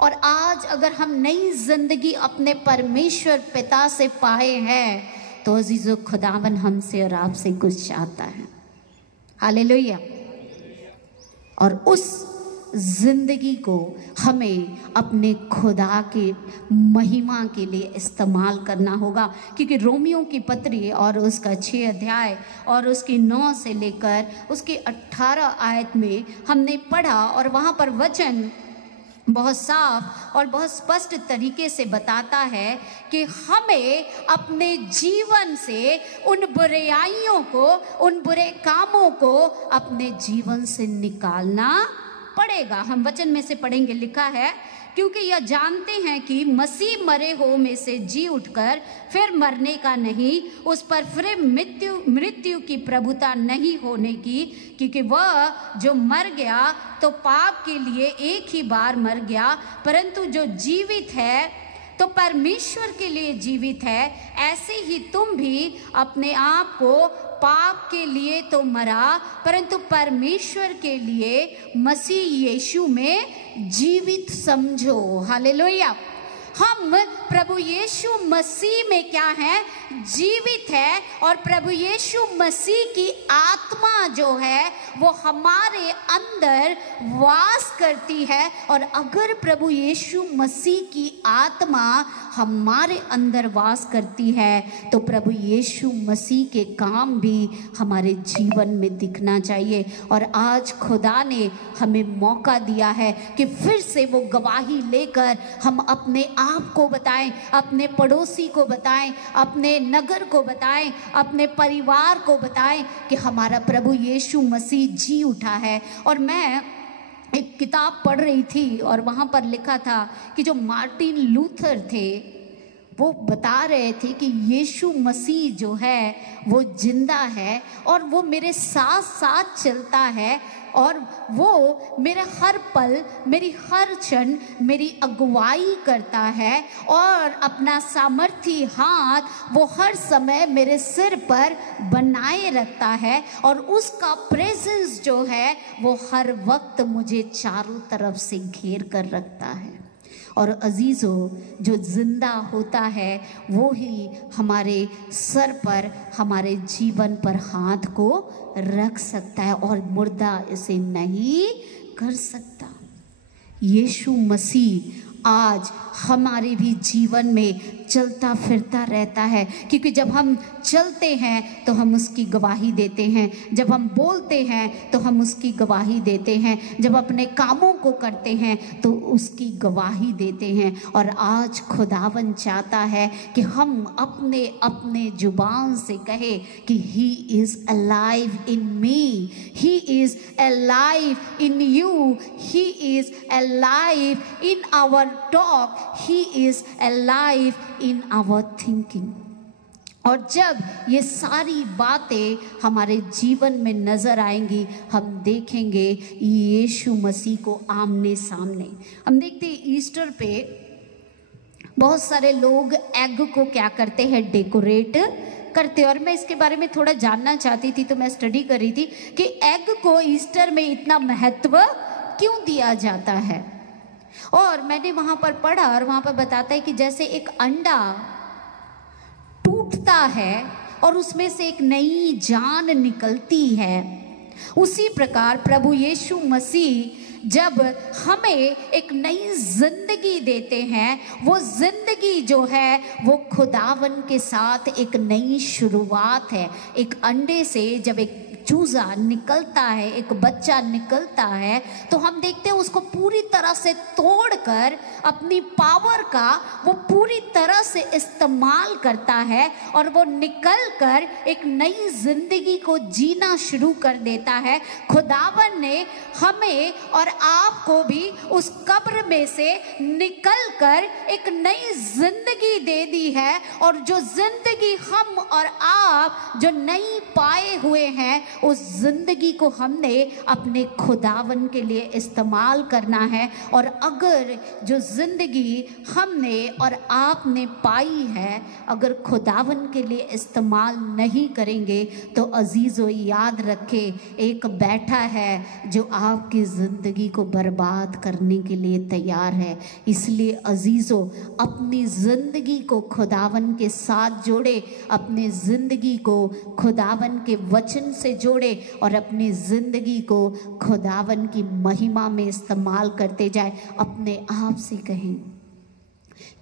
और आज अगर हम नई जिंदगी अपने परमेश्वर पिता से पाए हैं, तो अजीजों, खुदावन हमसे और आपसे कुछ चाहता है। हालेलुया। और उस जिंदगी को हमें अपने खुदा के महिमा के लिए इस्तेमाल करना होगा। क्योंकि रोमियो की पत्री और उसका 6 अध्याय और उसकी 9 से लेकर उसकी 18 आयत में हमने पढ़ा, और वहाँ पर वचन बहुत साफ और बहुत स्पष्ट तरीके से बताता है कि हमें अपने जीवन से उन बुराइयों को, उन बुरे कामों को अपने जीवन से निकालना पड़ेगा। हम वचन में से पढ़ेंगे, लिखा है, क्योंकि यह जानते हैं कि मसीह मरे हो में से जी उठकर फिर मरने का नहीं, उस पर फिर मृत्यु की प्रभुता नहीं होने की। क्योंकि वह जो मर गया तो पाप के लिए एक ही बार मर गया, परंतु जो जीवित है तो परमेश्वर के लिए जीवित है। ऐसे ही तुम भी अपने आप को पाप के लिए तो मरा, परंतु परमेश्वर के लिए मसीह यीशु में जीवित समझो। हालेलुया। हम प्रभु यीशु मसीह में क्या है? जीवित है। और प्रभु यीशु मसीह की आत्मा जो है वो हमारे अंदर वास करती है। और अगर प्रभु यीशु मसीह की आत्मा हमारे अंदर वास करती है तो प्रभु यीशु मसीह के काम भी हमारे जीवन में दिखना चाहिए। और आज खुदा ने हमें मौका दिया है कि फिर से वो गवाही लेकर हम अपने आप को बताएं, अपने पड़ोसी को बताएं, अपने नगर को बताएं, अपने परिवार को बताएं कि हमारा प्रभु यीशु मसीह जी उठा है। और मैं एक किताब पढ़ रही थी और वहाँ पर लिखा था कि जो मार्टिन लूथर थे वो बता रहे थे कि यीशु मसीह जो है वो जिंदा है और वो मेरे साथ साथ चलता है और वो मेरा हर पल, मेरी हर क्षण मेरी अगुवाई करता है और अपना सामर्थी हाथ वो हर समय मेरे सिर पर बनाए रखता है और उसका प्रेजेंस जो है वो हर वक्त मुझे चारों तरफ से घेर कर रखता है। और अजीज़ों, जो जिंदा होता है वो ही हमारे सर पर, हमारे जीवन पर हाथ को रख सकता है और मुर्दा इसे नहीं कर सकता। यीशु मसीह आज हमारे भी जीवन में चलता फिरता रहता है, क्योंकि जब हम चलते हैं तो हम उसकी गवाही देते हैं, जब हम बोलते हैं तो हम उसकी गवाही देते हैं, जब अपने कामों को करते हैं तो उसकी गवाही देते हैं। और आज खुदावन चाहता है कि हम अपने अपने जुबान से कहें कि he is alive in me, he is alive in you, he is alive in our talk, he is alive in our thinking. और जब ये सारी बातें हमारे जीवन में नजर आएंगी, हम देखेंगे यीशु मसीह को आमने सामने। हम देखते हैं ईस्टर पे बहुत सारे लोग एग को क्या करते हैं, डेकोरेट करते हैं। और मैं इसके बारे में थोड़ा जानना चाहती थी, तो मैं स्टडी कर रही थी कि एग को ईस्टर में इतना महत्व क्यों दिया जाता है। और मैंने वहां पर पढ़ा और वहां पर बताता है कि जैसे एक अंडा टूटता है और उसमें से एक नई जान निकलती है, उसी प्रकार प्रभु यीशु मसीह जब हमें एक नई जिंदगी देते हैं, वो जिंदगी जो है वो खुदावन के साथ एक नई शुरुआत है। एक अंडे से जब एक चूजा निकलता है, एक बच्चा निकलता है, तो हम देखते हैं उसको पूरी तरह से तोड़कर अपनी पावर का वो पूरी तरह से इस्तेमाल करता है और वो निकलकर एक नई जिंदगी को जीना शुरू कर देता है। खुदावन ने हमें और आपको भी उस कब्र में से निकलकर एक नई जिंदगी दे दी है। और जो जिंदगी हम और आप जो नई पाए हुए हैं, उस जिंदगी को हमने अपने खुदावन के लिए इस्तेमाल करना है। और अगर जो जिंदगी हमने और आपने पाई है, अगर खुदावन के लिए इस्तेमाल नहीं करेंगे, तो अजीजों याद रखे, एक बैठा है जो आपकी जिंदगी को बर्बाद करने के लिए तैयार है। इसलिए अजीजों, अपनी जिंदगी को खुदावन के साथ जोड़े, अपनी जिंदगी को खुदावन के वचन से जोड़े और अपनी जिंदगी को खुदावन की महिमा में इस्तेमाल करते जाए। अपने आप से कहें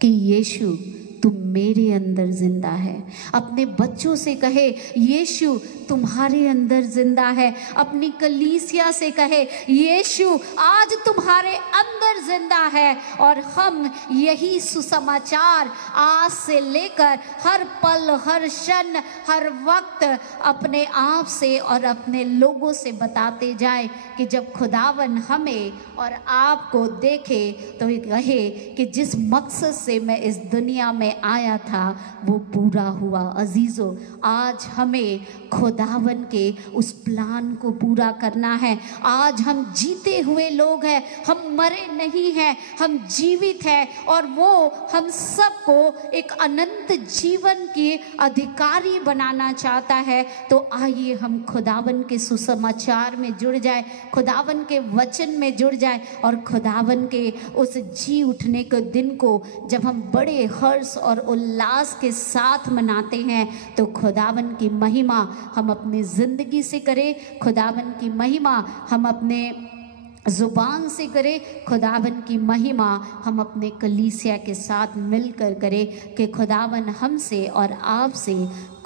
कि यीशु तुम मेरे अंदर जिंदा है। अपने बच्चों से कहे यीशु तुम्हारे अंदर जिंदा है। अपनी कलीसिया से कहे यीशु आज तुम्हारे अंदर जिंदा है। और हम यही सुसमाचार आज से लेकर हर पल, हर क्षण, हर वक्त अपने आप से और अपने लोगों से बताते जाए कि जब खुदावन हमें और आपको देखे तो ये कहे कि जिस मकसद से मैं इस दुनिया में आया था वो पूरा हुआ। अजीजों, आज हमें खुदावन के उस प्लान को पूरा करना है। आज हम जीते हुए लोग हैं, हम मरे नहीं हैं, हम जीवित हैं और वो हम सबको एक अनंत जीवन के अधिकारी बनाना चाहता है। तो आइए हम खुदावन के सुसमाचार में जुड़ जाए, खुदावन के वचन में जुड़ जाए और खुदावन के उस जी उठने के दिन को जब हम बड़े हर्ष और उल्लास के साथ मनाते हैं, तो खुदावन की महिमा हम अपनी जिंदगी से करें, खुदावन की महिमा हम अपने जुबान से करें, खुदावन की महिमा हम अपने कलीसिया के साथ मिलकर करें कि खुदावन हमसे और आपसे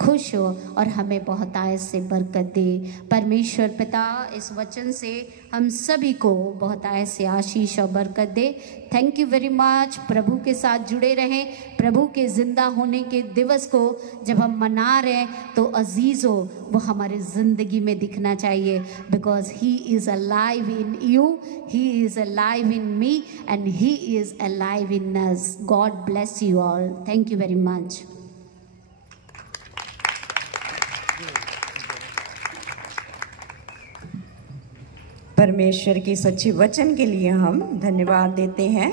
खुश हो और हमें बहुतायत से बरकत दे। परमेश्वर पिता इस वचन से हम सभी को बहुतायत से आशीष और बरकत दे। Thank you very much. प्रभु के साथ जुड़े रहें। प्रभु के जिंदा होने के दिवस को जब हम मना रहे हैं तो अजीज़ों वो हमारे ज़िंदगी में दिखना चाहिए, because he is alive in you, he is alive in me and he is alive in us. God bless you all. Thank you very much. परमेश्वर की सच्ची वचन के लिए हम धन्यवाद देते हैं।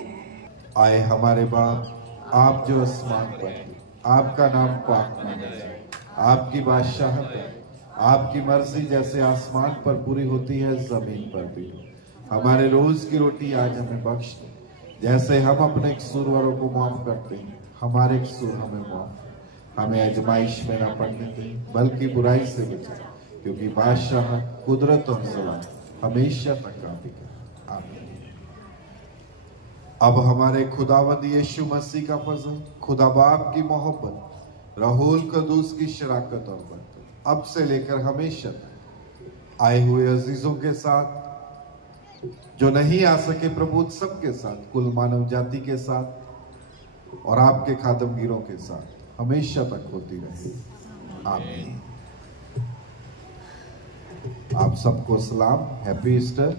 आए हमारे बाप, आप जो आसमान पर, आपका नाम पाक माना जाए, आपकी बादशाहत है, आपकी मर्जी जैसे आसमान पर पूरी होती है जमीन पर भी। हमारे रोज की रोटी आज हमें बख्श दे, जैसे हम अपने कसूरवारों को माफ करते हैं, हमारे कसूर हमें माफ। हमें आजमाइश में न पड़ने दें, बल्कि बुराई से बचाए, क्योंकि बादशाह, कुदरत और सलाह हमेशा तक आपकी है। आमीन। अब हमारे खुदावंद यीशु मसीह का फजल, खुदा बाप की मोहब्बत, रसूल कदूस की शराकत और बरकत अब से लेकर हमेशा तक आए हुए अजीजों के साथ, जो नहीं आ सके प्रभु सबके साथ, कुल मानव जाति के साथ और आपके खादमगीरों के साथ हमेशा तक होती रहे। आमीन। आप सबको सलाम। Happy Easter.